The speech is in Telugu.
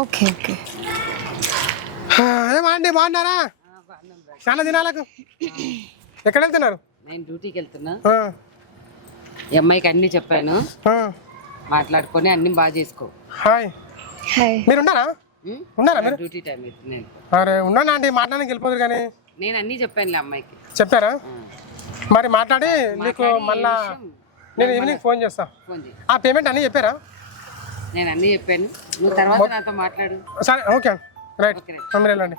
Okay okay. ఏమండి బాగున్నారా? చాలా దినాలకు ఎక్కడ వెళ్తున్నారు? నేను డ్యూటీకి వెళ్తున్నా. ఈ అమ్మాయికి అన్ని చెప్పాను, మాట్లాడుకొని అన్ని బాగా చేసుకో. Hi hi. మీరు ఉన్నారా? ఉన్నారా మీరు? డ్యూటీ టైం అయితే నేను అరే ఉన్నానా అండి, మాట్లాడడానికి వెళ్ళిపోదు కానీ. నేను అన్ని చెప్పానులే అమ్మాయికి. చెప్పారా? మరి మాట్లాడి నీకు మళ్ళా నేను ఈవినింగ్ ఫోన్ చేస్తా. ఫోన్ చేయి. ఆ పేమెంట్ అన్నీ చెప్పారా? నేను అన్ని చెప్పాను, నువ్వు తర్వాత నాతో మాట్లాడు. సరే ఓకే రైట్. ఓకే. మీరు వెళ్ళండి.